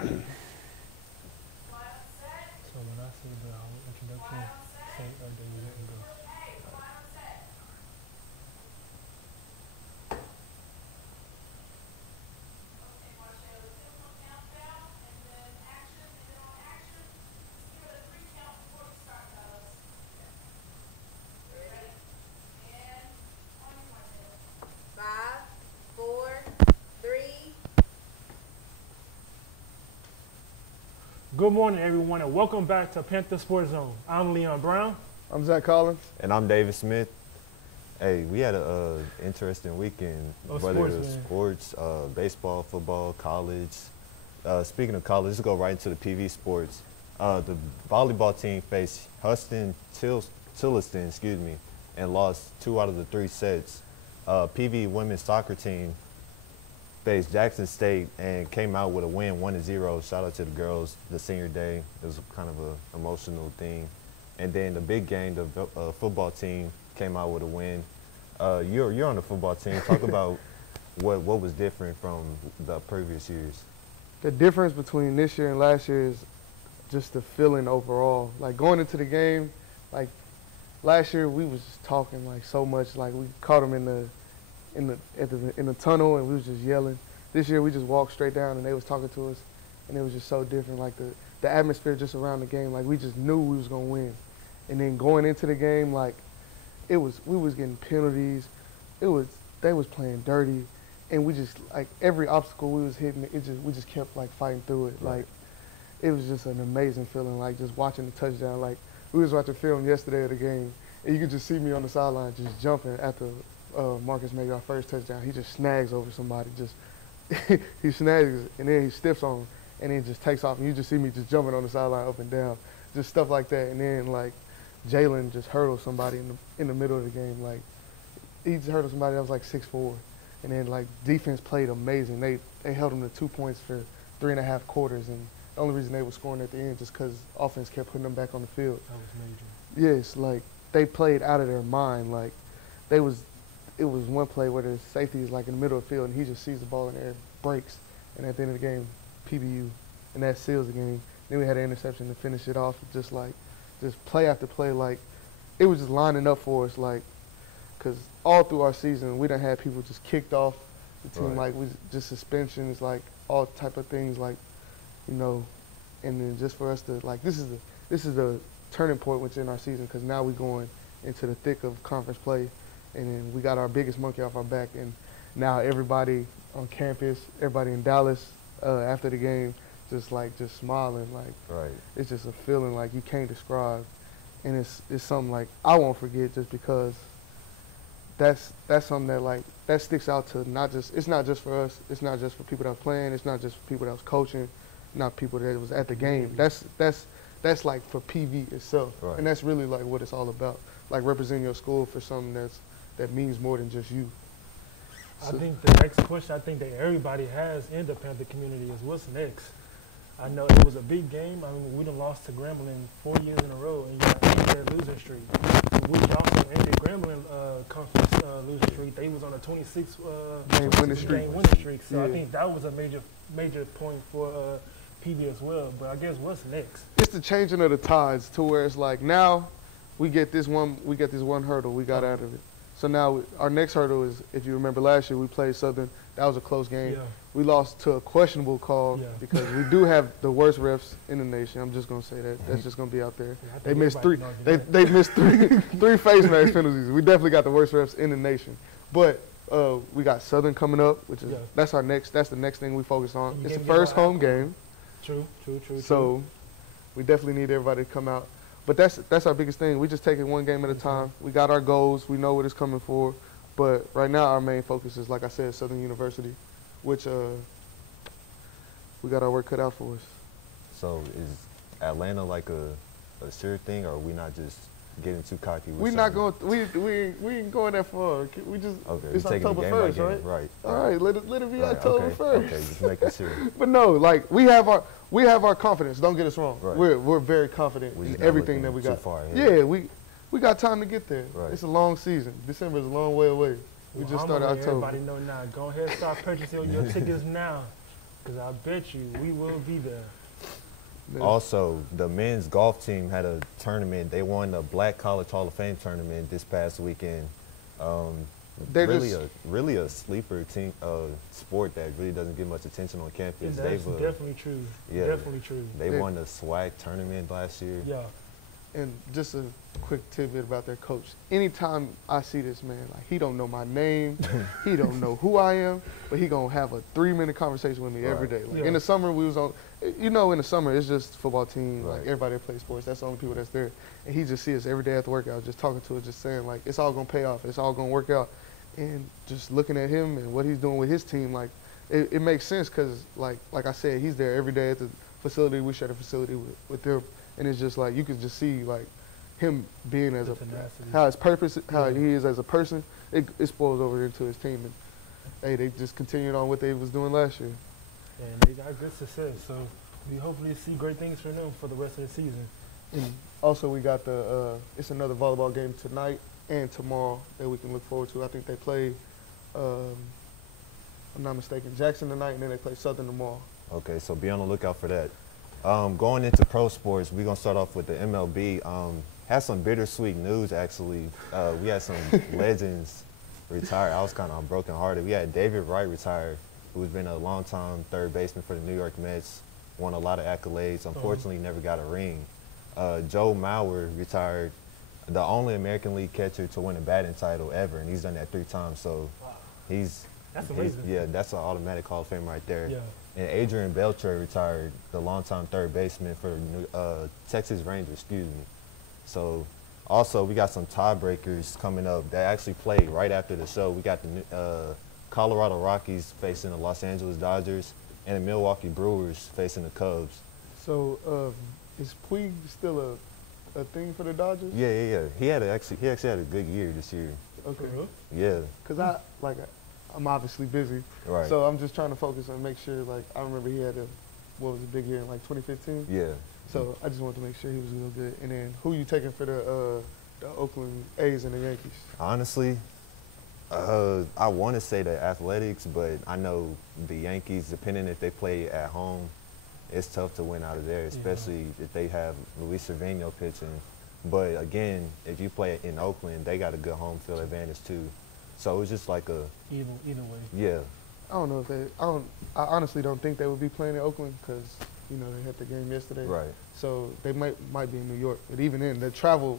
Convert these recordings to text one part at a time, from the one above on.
So when I say the whole introduction, say then you let go. Five, four, three. Good morning, everyone, and welcome back to Panther Sports Zone. I'm Leon Brown. I'm Zach Collins. And I'm David Smith. Hey, we had an interesting weekend, whether it was sports, baseball, football, college. Speaking of college, let's go right into the PV sports. The volleyball team faced Huston Tilliston, and lost 2 out of the 3 sets. PV women's soccer team faced Jackson State and came out with a win, 1-0. Shout out to the girls, the senior day. It was kind of an emotional thing. And then the big game, the football team came out with a win. You're on the football team. Talk about what was different from the previous years. The difference between this year and last year is just the feeling overall. Like going into the game, like last year we was just talking like so much. Like we caught them in the tunnel and we was just yelling. This year we just walked straight down and they was talking to us, and it was just so different. Like the atmosphere just around the game, like we just knew we was gonna win. And then going into the game, like we was getting penalties. They was playing dirty, and we just like every obstacle we was hitting, we just kept like fighting through it. Right. Like it was just an amazing feeling. Like just watching the touchdown. Like we was watching film yesterday of the game, and you could just see me on the sideline just jumping after Marcus made our first touchdown. He just snags over somebody, just he snags and then he stiffs on him, and then just takes off. And you just see me just jumping on the sideline up and down, just stuff like that. And then like Jalen just hurdled somebody in the middle of the game. Like he just hurdled somebody that was like 6'4", and then like defense played amazing. They held them to 2 points for 3.5 quarters, and the only reason they were scoring at the end just because offense kept putting them back on the field. That was major. Yes, like they played out of their mind. Like it was one play where the safety is like in the middle of the field and he just sees the ball in the air, breaks, and at the end of the game, PBU, and that seals the game. Then we had an interception to finish it off, just play after play. Like it was just lining up for us, like because all through our season we done had people just kicked off the team, Right. like we just suspensions, like all type of things, like and then just for us to like this is the turning point within our season, because now we're going into the thick of conference play, and then we got our biggest monkey off our back, and now everybody on campus, everybody in Dallas after the game just smiling, like Right. it's just a feeling like you can't describe, and it's something like I won't forget, just because that's something that like that sticks out to it's not just for us, it's not just for people that was playing, it's not just for people that was coaching, not people that was at the game. That's like for PV itself, Right. and that's really like what it's all about, like representing your school for something that means more than just you. I think the next question I think that everybody has in the Panther community is what's next. I know it was a big game. I mean, we done lost to Grambling 4 years in a row, and you got that losing streak. We also ended Grambling conference losing streak. They was on a 26 Game winning streak. So Yeah. I think that was a major point for PV as well. But I guess what's next? It's the changing of the tides to where it's like now we get this one hurdle we got out of it. So now our next hurdle is, if you remember last year we played Southern. That was a close game. Yeah. We lost to a questionable call because we do have the worst refs in the nation. I'm just gonna say that. That's just gonna be out there. Yeah, They missed three. They missed three face mask penalties. We definitely got the worst refs in the nation. But we got Southern coming up, which is that's the next thing we focus on. It's the first home game. True. So we definitely need everybody to come out. But that's our biggest thing. We just take it one game at a time. We got our goals. We know what it's coming for. But right now our main focus is, like I said, Southern University, which we got our work cut out for us. So is Atlanta like a sure thing, or are we not just getting too cocky with We're not going. We ain't going that far. We just. Okay, It's taking October game by 1st, game, right? Right. All right. Let it be Right, October 1st. Okay, just making sure. But no, like we have our confidence. Don't get us wrong. Right. We're very confident We're in just not everything that looking we too got. far ahead. Yeah, we got time to get there. Right. It's a long season. December is a long way away. We just started October. Everybody know now. Go ahead and start purchasing your tickets now. because I bet you we will be there. Yeah. Also, the men's golf team had a tournament. They won the Black College Hall of Fame tournament this past weekend. They're really a sleeper team sport that really doesn't get much attention on campus. Yeah, that's definitely true. Yeah, definitely true. They won the SWAC tournament last year. Yeah. And just a quick tidbit about their coach. Anytime I see this man, like he don't know my name, he don't know who I am, but he gonna have a 3-minute conversation with me every day. Like in the summer we was on, in the summer it's just football team, like everybody that plays sports, that's the only people that's there. And he just see us every day at the workout, just talking to us, just saying like it's all gonna pay off, it's all gonna work out. And just looking at him and what he's doing with his team, like it makes sense because like I said, he's there every day at the facility. We share the facility with them. And it's just like you could just see like him being as how his purpose, how he is as a person. It spoils over into his team, and hey, they just continued on what they was doing last year. And they got good success, so we hopefully see great things from them for the rest of the season. And also, we got it's another volleyball game tonight and tomorrow that we can look forward to. I think they play, I'm not mistaken, Jackson tonight, and then they play Southern tomorrow. Okay, so be on the lookout for that. Going into pro sports, we're going to start off with the MLB. Had some bittersweet news, actually. We had some legends retire. I was kind of brokenhearted. We had David Wright retire, who's been a long-time third baseman for the New York Mets, won a lot of accolades. Unfortunately, never got a ring. Joe Mauer retired, the only American League catcher to win a batting title ever, and he's done that 3 times. So that's amazing. Yeah, that's an automatic Hall of Fame right there. Yeah. And Adrian Beltre retired, the longtime third baseman for Texas Rangers, excuse me. So also we got some tiebreakers coming up that actually played right after the show. We got the Colorado Rockies facing the Los Angeles Dodgers and the Milwaukee Brewers facing the Cubs. So is Puig still a thing for the Dodgers? Yeah. He actually had a good year this year. Okay. Yeah. Because I'm obviously busy, right? So I'm just trying to focus and make sure. Like I remember he had a big year in like 2015. Yeah. So I just wanted to make sure he was real good. And then who you taking for the Oakland A's and the Yankees? Honestly, I want to say the Athletics, but I know the Yankees, depending if they play at home, it's tough to win out of there, especially if they have Luis Cervino pitching. But again, if you play in Oakland, they got a good home field advantage too. So it was just like either way. Yeah. I don't know if I honestly don't think they would be playing in Oakland because they had the game yesterday. Right. So they might be in New York. But even then, the travel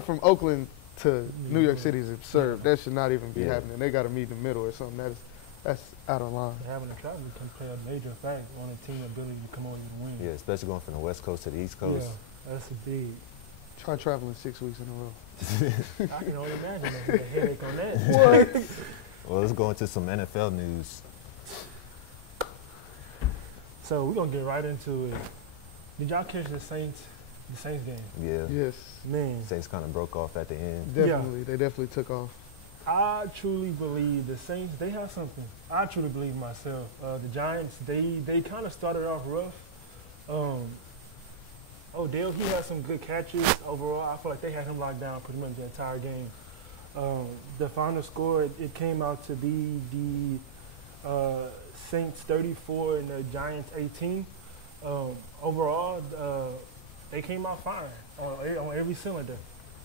from Oakland to New York City is absurd. That should not even be happening. They got to meet in the middle or something. That's out of line. Having to travel can play a major effect on a team's ability to come over and win. Yeah, especially going from the West Coast to the East Coast. Yeah, that's a big. Try traveling 6 weeks in a row. I can only imagine the headache on that. What? Well, let's go into some NFL news. So we're gonna get right into it. Did y'all catch the Saints game? Yeah. Yes. Man. Saints kind of broke off at the end. Definitely. They definitely took off. I truly believe the Saints, they have something. I truly believe myself. The Giants, they kind of started off rough. Odell, he had some good catches overall. I feel like they had him locked down pretty much the entire game. The final score, it came out to be the Saints 34 and the Giants 18. Overall, they came out fine on every cylinder.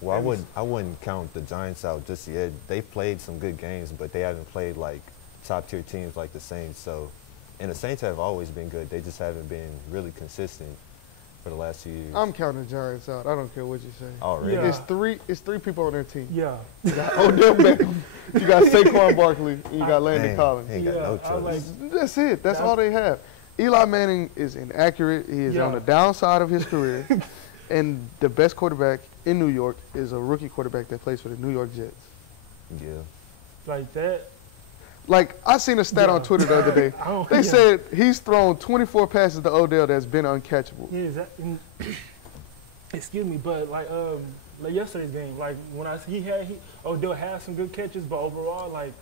Well, I wouldn't count the Giants out just yet. They played some good games, but they haven't played like top-tier teams like the Saints. So, and the Saints have always been good. They just haven't been really consistent for the last few years. I'm counting the Giants out. I don't care what you say. Oh, really? Yeah. It's three people on their team. Yeah. You got Odell Beckham, you got Saquon Barkley, and you got Landon Collins. He ain't got no choice. That's it. That's all they have. Eli Manning is inaccurate. He is on the downside of his career. And the best quarterback in New York is a rookie quarterback that plays for the New York Jets. Yeah. Like that. Like, I seen a stat on Twitter the other day. They said he's thrown 24 passes to Odell that's been uncatchable. Yeah, excuse me, but like yesterday's game, like when Odell had some good catches, but overall, like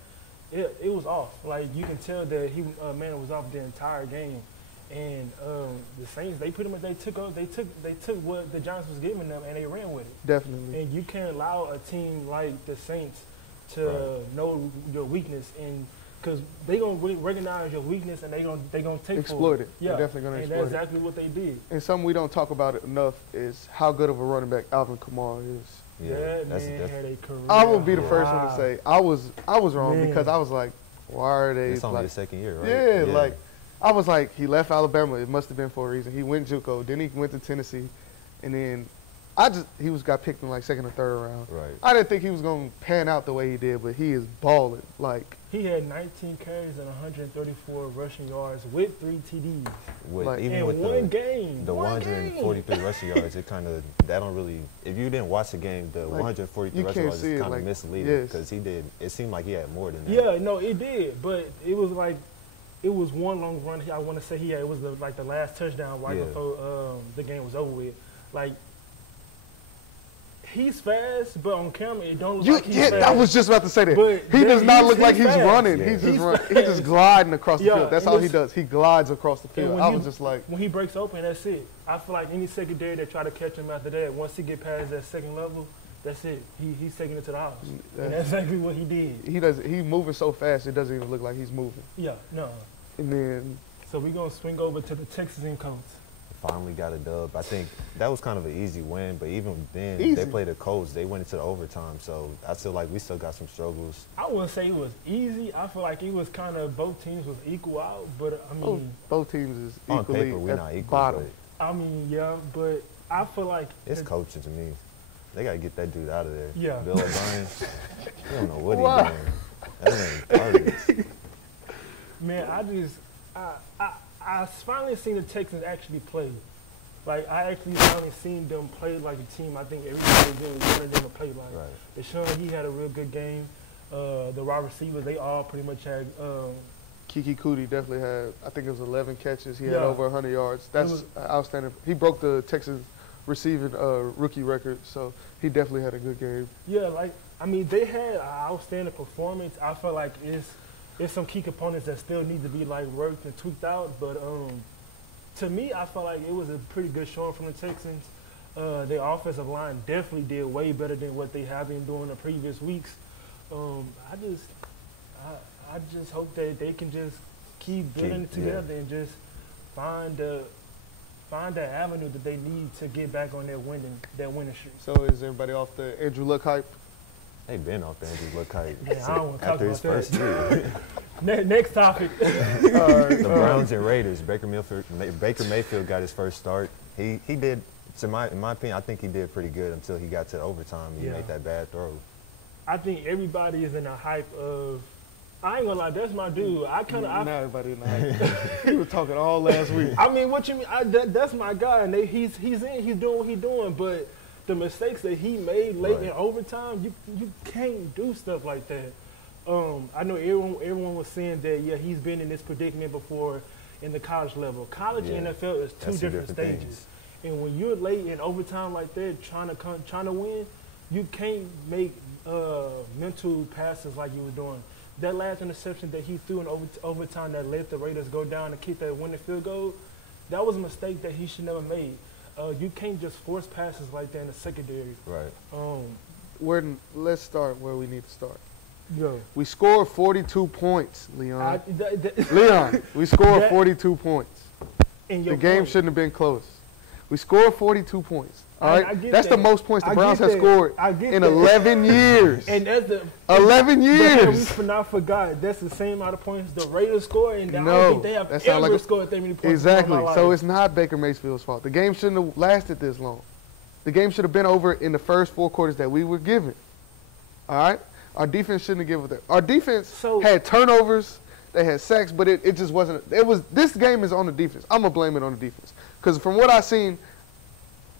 it was off. Like you can tell that Manning was off the entire game, and the Saints they took what the Giants was giving them and they ran with it. Definitely. And you can't allow a team like the Saints to know your weakness and because they gonna recognize your weakness and they gonna take exploit it. Yeah, They're definitely gonna exploit it. And that's exactly what they did. And something we don't talk about enough is how good of a running back Alvin Kamara is. Yeah, that man had a career. I will be the first one to say I was wrong because I was like, why are they? It's only his second year, right? Yeah, like I was like, he left Alabama. It must have been for a reason. He went JUCO, then he went to Tennessee, and then he got picked in like second or third round. Right. I didn't think he was gonna pan out the way he did, but he is balling. Like he had 19 carries and 134 rushing yards with 3 TDs. Even with one game. The 143 rushing yards, it kind of that don't really. If you didn't watch the game, the 143 rushing yards is kind of misleading because he did. It seemed like he had more than that. Yeah, no, it did, but it was like. It was one long run. I want to say he had. It was the last touchdown right before the game was over with. Like he's fast, but on camera it don't look like he's fast. I was just about to say that. But he does not look like he's running. Yeah. He's just gliding across the field. That's all he does. He glides across the field. I was just like, when he breaks open, that's it. I feel like any secondary that try to catch him after that, once he get past that second level, that's it. He's taking it to the house. And that's exactly what he did. He's moving so fast it doesn't even look like he's moving. Yeah, no. And then so we're gonna swing over to the Texas Colts. Finally got a dub. I think that was kind of an easy win, but even then they played the Colts. They went into the overtime, so I feel like we still got some struggles. I wouldn't say it was easy. I feel like it was kind of both teams was equal out, but I mean both teams is equally on paper we're not equal. Bottom. I mean, yeah, but I feel like it's coaching to me. They gotta get that dude out of there. Yeah, Bill O'Brien. I don't know what he's doing. That ain't garbage. Man, I finally seen the Texans actually play. Like, I actually finally seen them play like a team I think everybody really wanted them to play like. Right. Deshaun, he had a real good game. The wide receivers, they all pretty much had Kiki Cootie definitely had, I think it was 11 catches. He had over 100 yards. That's outstanding. He broke the Texas receiving rookie record, so he definitely had a good game. Yeah, like, I mean, they had an outstanding performance. I feel like it's some key components that still need to be like worked and tweaked out, but to me, I felt like it was a pretty good showing from the Texans. Their offensive line definitely did way better than what they have been doing the previous weeks. I just hope that they can just keep building it together and just find the avenue that they need to get back on that winning streak. So is everybody off the Andrew Luck hype? They've been off the Andrew Luck hype I don't want to talk after his about first year. Next topic. The Browns and Raiders. Baker Mayfield got his first start. He did, in my opinion, I think he did pretty good until he got to overtime. He made that bad throw. I think everybody is in the hype of. I ain't gonna lie, that's my dude. Not everybody in the hype. He was talking all last week. I mean, what you mean? That's my guy, and he's doing what he's doing, but the mistakes that he made late in overtime, you can't do stuff like that. I know everyone was saying that, he's been in this predicament before in the college level. College and NFL is two different stages. Things. And when you're late in overtime like that, trying to win, you can't make mental passes like you were doing. That last interception that he threw in overtime that let the Raiders go down and kick that winning field goal, that was a mistake that he should never made. You can't just force passes like that in the secondary. Right. Let's start where we need to start. Yo. We scored 42 points, Leon. Leon, we scored 42 points. The game shouldn't have been close. We scored 42 points. All right, that's the most points the Browns have scored in 11 years. And that's the 11 years. But I forgot that's the same amount of points the Raiders scored, and I don't think they have ever scored that many points. Exactly. So it's not Baker Mayfield's fault. The game shouldn't have lasted this long. The game should have been over in the first 4 quarters that we were given. All right, our defense shouldn't have given that. Our defense had turnovers. They had sacks, but it just wasn't. This game is on the defense. I'm gonna blame it on the defense because from what I seen.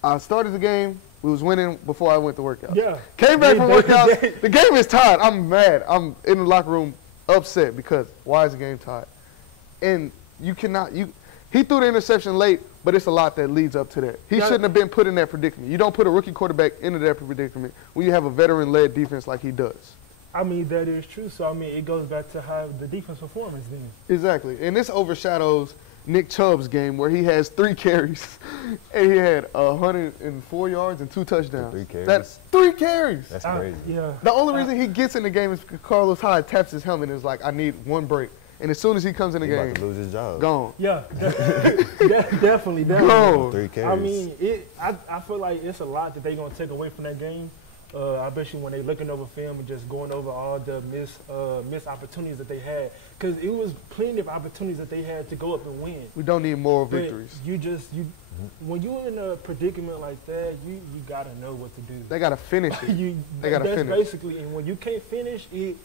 I started the game. We was winning before I went to workouts. Yeah. Came back from workouts. The game is tied. I'm mad. I'm in the locker room upset because why is the game tied? And he threw the interception late, but it's a lot that leads up to that. He shouldn't have been put in that predicament. You don't put a rookie quarterback into that predicament when you have a veteran-led defense like he does. I mean, that is true. So, I mean, it goes back to how the defense performance then. Exactly. And this overshadows Nick Chubb's game where he has 3 carries and he had 104 yards and 2 touchdowns. 3 carries? That's 3 carries. That's crazy. Yeah. The only reason he gets in the game is because Carlos Hyde taps his helmet and is like, I need 1 break. And as soon as he comes in the He game, about to lose his job. gone. Yeah, definitely. Gone. 3 carries. I mean, I feel like it's a lot that they're going to take away from that game. I bet you when they're looking over film and just going over all the missed opportunities that they had. Because it was plenty of opportunities that they had to go up and win. We don't need more But victories. when you're in a predicament like that, you got to know what to do. They got to finish it. They got to That's finish. basically, and when you can't finish, it's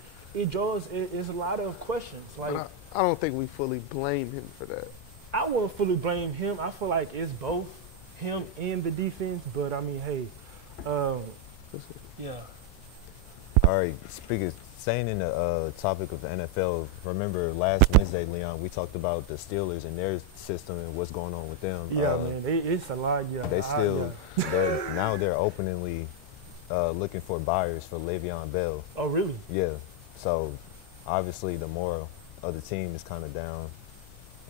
a lot of questions. Like, I don't think we fully blame him for that. I wouldn't fully blame him. I feel like it's both him and the defense. But I mean, hey, yeah. All right, staying in the topic of the NFL, remember last Wednesday, Leon, we talked about the Steelers and their system and what's going on with them. Yeah, man, it's a lot. Yeah, They still, they're openly looking for buyers for Le'Veon Bell. Oh, really? Yeah, so obviously the morale of the team is kind of down.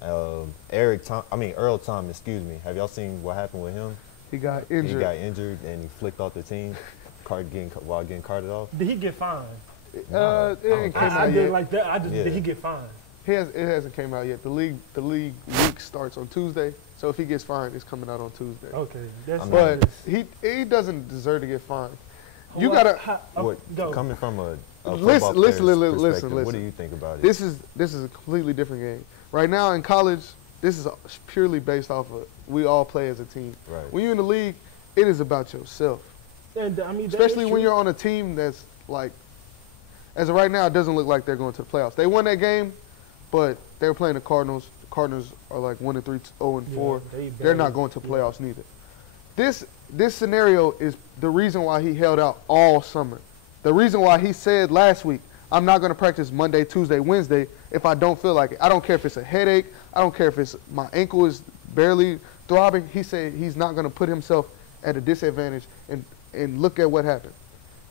Earl Thomas, excuse me. Have y'all seen what happened with him? He got injured. He got injured and he flicked off the team while getting carted off. Did he get fined? It ain't came I out did yet. like that. Did he get fined? It hasn't came out yet. The league week starts on Tuesday, so if he gets fined, it's coming out on Tuesday. Okay, that's But he doesn't deserve to get fined. You gotta go. Coming from a listen. What do you think about it? This is a completely different game. Right now in college, this is purely based off of we all play as a team. Right. When you're in the league, it is about yourself. And I mean, Especially when you're on a team that's like, as of right now, it doesn't look like they're going to the playoffs. They won that game, but they were playing the Cardinals. The Cardinals are like 1-3, 0-4. They're not going to the playoffs neither. This scenario is the reason why he held out all summer. The reason why he said last week, I'm not going to practice Monday, Tuesday, Wednesday if I don't feel like it. I don't care if it's a headache. I don't care if it's my ankle is barely throbbing. He said he's not going to put himself at a disadvantage, and look at what happened.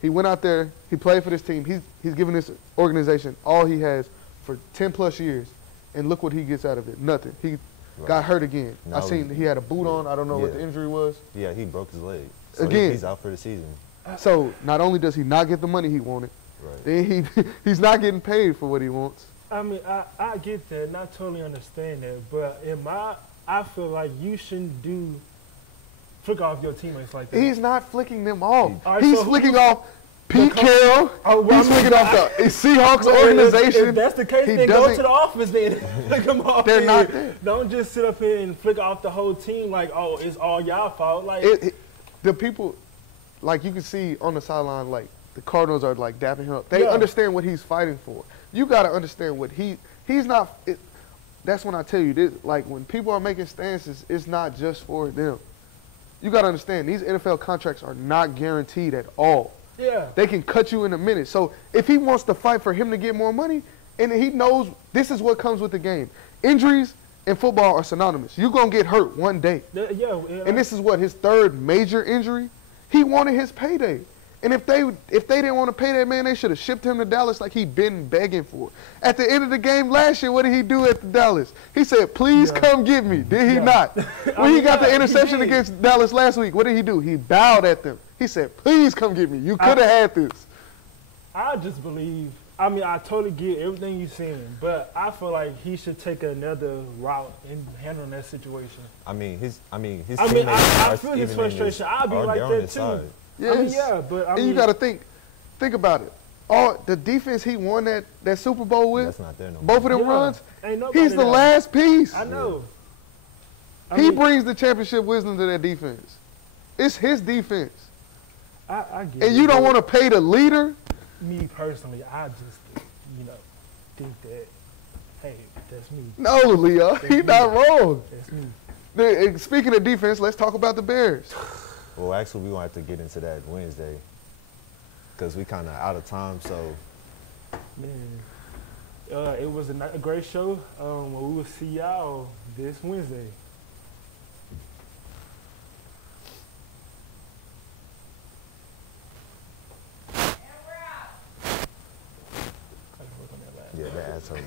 He went out there. He played for this team. He's given this organization all he has for 10-plus years, and look what he gets out of it. Nothing. He got hurt again. I seen he had a boot on. I don't know what the injury was. Yeah, he broke his leg. So Again. he's out for the season. So not only does he not get the money he wanted, then he's not getting paid for what he wants. I mean, I get that, and I totally understand that. But I feel like you shouldn't flick off your teammates like that. He's not flicking them off. He's flicking off Pete Carroll. He's flicking off the Seahawks organization. If that's the case, then go to the office then. Flick them off. They're not there. Don't just sit up here and flick off the whole team like, oh, it's all y'all fault. Like the people, like you can see on the sideline, like the Cardinals are like dapping him up. They understand what he's fighting for. You got to understand what he's not. That's when I tell you this. Like when people are making stances, it's not just for them. You got to understand, these NFL contracts are not guaranteed at all. Yeah. They can cut you in a minute. So if he wants to fight for him to get more money, and he knows this is what comes with the game. Injuries in football are synonymous. You're going to get hurt one day. Yeah. And this is his 3rd major injury. He wanted his payday. And if they didn't want to pay that man, they should have shipped him to Dallas like he'd been begging for. At the end of the game last year, what did he do at Dallas? He said, please come get me. Did he not? When he got the interception against Dallas last week, what did he do? He bowed at them. He said, please come get me. You could have had this. I just believe, I mean, I totally get everything you're saying, but I feel like he should take another route in handling that situation. I feel his frustration. I'll be like that too. Yes. I mean, yeah, but and you got to think about it. All the defense he won that Super Bowl with, that's not there no more. Both of them runs, he's the there. last piece. I know. He brings the championship wisdom to that defense. It's his defense. I get and you don't want to pay the leader? Me personally, I just, think that, hey, that's me. No, Leah, he's not wrong. That's me. Speaking of defense, let's talk about the Bears. Well, actually, we're going to have to get into that Wednesday because we kind of out of time, so. Man, it was a great show. We will see y'all this Wednesday. Yeah, that asshole.